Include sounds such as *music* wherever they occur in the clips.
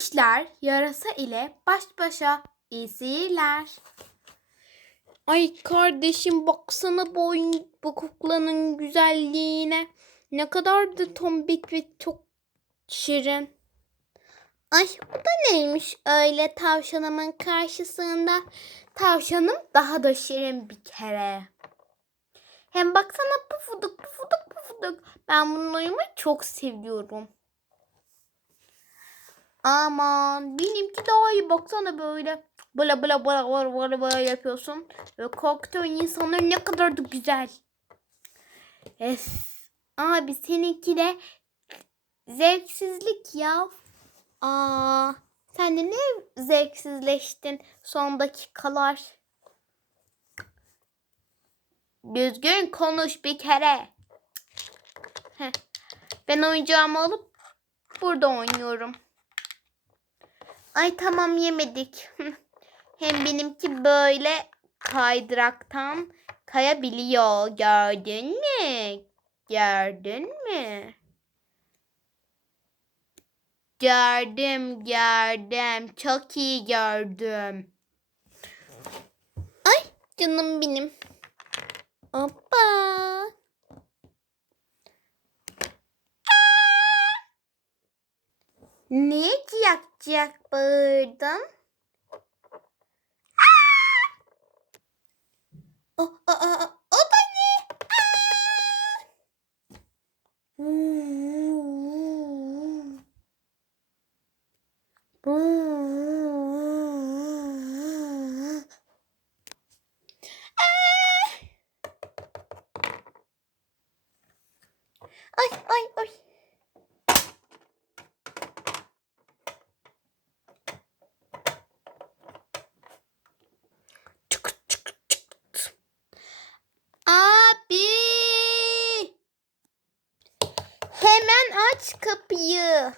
İşler yarasa ile baş başa seyirler. Ay kardeşim baksana bu oyun, bu kuklanın güzelliğine. Ne kadar da tombik ve çok şirin. Ay o da neymiş öyle tavşanımın karşısında. Tavşanım daha da şirin bir kere. Hem baksana pufuduk pufuduk pufuduk. Ben bunun oyunu çok seviyorum. Aman benimki daha iyi baksana böyle. Bla bla bla bla bla bla yapıyorsun. Ve korkutuyor insanlar ne kadar da güzel. Es. Abi seninki de zevksizlik ya. Aa, sen de ne zevksizleştin son dakikalar. Düzgün konuş bir kere. Heh. Ben oyuncağımı alıp burada oynuyorum. Ay tamam yemedik. *laughs* Hem benimki böyle kaydıraktan kayabiliyor. Gördün mü? Gördün mü? Gördüm, gördüm. Çok iyi gördüm. Ay canım benim. Hoppa. Niye ciyak ciyak bağırdın? O, o, o, o da ne? Ay ay ay. Abi. Hemen kapıyı.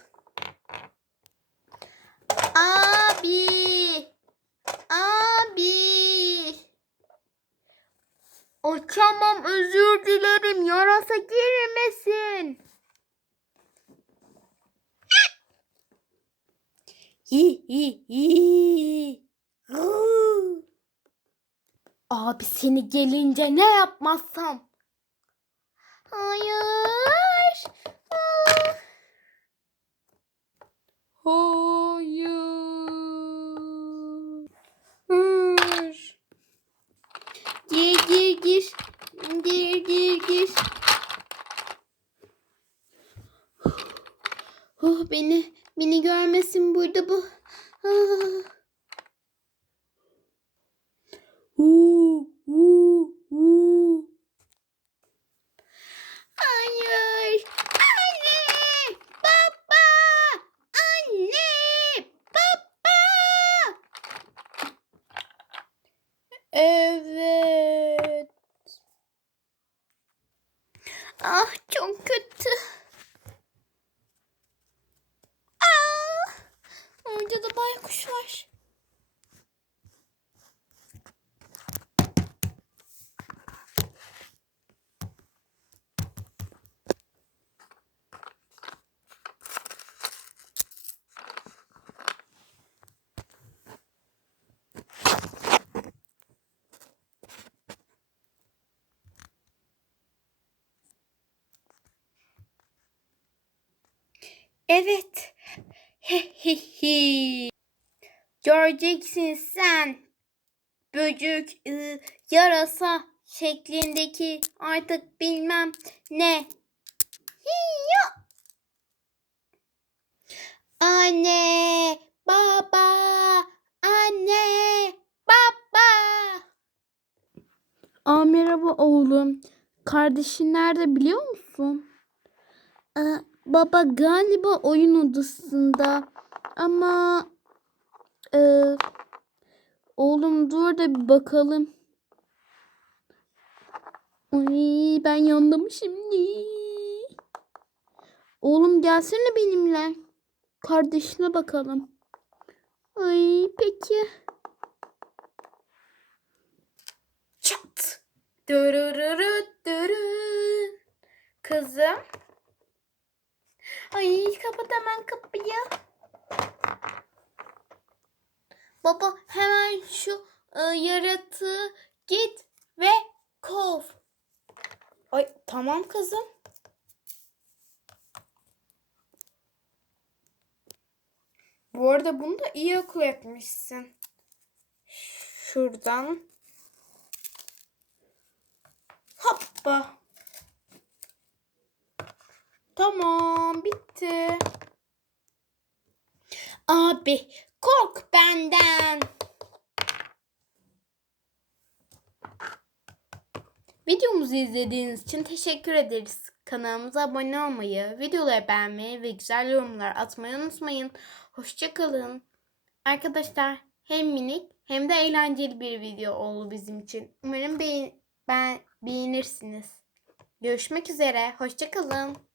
Abi. Abi. Açamam özür dilerim. Yarasa girmesin. Hi hi hi. Abi seni gelince ne yapmazsam? Hayır. Ah. Hayır. Gir gir gir. Gir gir gir. Oh beni beni görmesin burada bu. Ah. Uu, uu, uu. Hayır. Anne. Baba. Anne. Baba. Evet. Ah çok kötü. Ah. Orada da baykuş var. Evet. He he he. Göreceksin sen. Böcük, yarasa şeklindeki artık bilmem ne. Hiyo. Anne, baba, anne, baba. Aa merhaba oğlum. Kardeşin nerede biliyor musun? Aa, baba galiba oyun odasında. Ama e, oğlum dur da bir bakalım. Ay ben yandım şimdi. Oğlum gelsene benimle. Kardeşine bakalım. Ay peki. Çat. Dırırırı dırı. Kızım. Ay kapat hemen kapıyı. Baba hemen şu e, yaratığı git ve kov. Ay tamam kızım. Bu arada bunu da iyi akıl etmişsin. Şuradan. Hoppa. Tamam bitti. Abi kork benden. Videomuzu izlediğiniz için teşekkür ederiz. Kanalımıza abone olmayı, videoları beğenmeyi ve güzel yorumlar atmayı unutmayın. Hoşçakalın. Arkadaşlar hem minik hem de eğlenceli bir video oldu bizim için. Umarım beğen ben beğenirsiniz. Görüşmek üzere. Hoşçakalın.